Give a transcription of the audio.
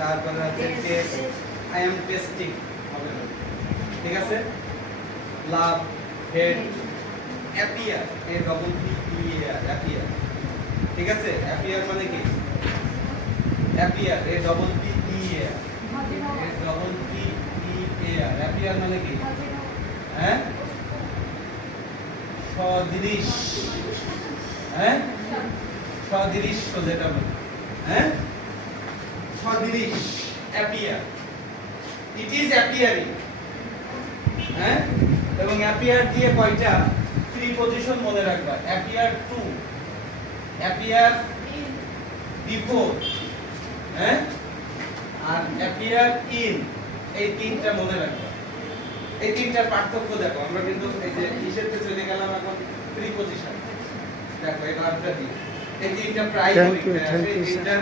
তারপরে হচ্ছে test, I am testing হবে না, ঠিক আছে। Love, head, appear, A double P E R, appear, ঠিক আছে। অ্যাপিয়ার মানে কি? Appear, A double P E R, A double P E R, appear মানে কি? হ্যাঁ, সদৃশ, হ্যাঁ, সদৃশ্য যেটা বলে, হ্যাঁ, সদৃশ, অ্যাপিয়ার, ইট ইজ অ্যাপিয়ারিং, হ্যাঁ। এবং অ্যাপিয়ার দিয়ে কয়টা প্রিপজিশন মনে রাখবা? অ্যাপিয়ার টু, অ্যাপিয়ার বিফোর, হ্যাঁ, আর অ্যাপিয়ার ইন, এই তিনটা মনে রাখবা। এই তিনটার পার্থক্য দেখো, আমরা কিন্তু এই যে হিসেবে চলে গেলাম এখন প্রিপজিশন, দেখো এই ভার্বটা দিয়ে এই তিনটা প্রাইমরি, এই তিনটা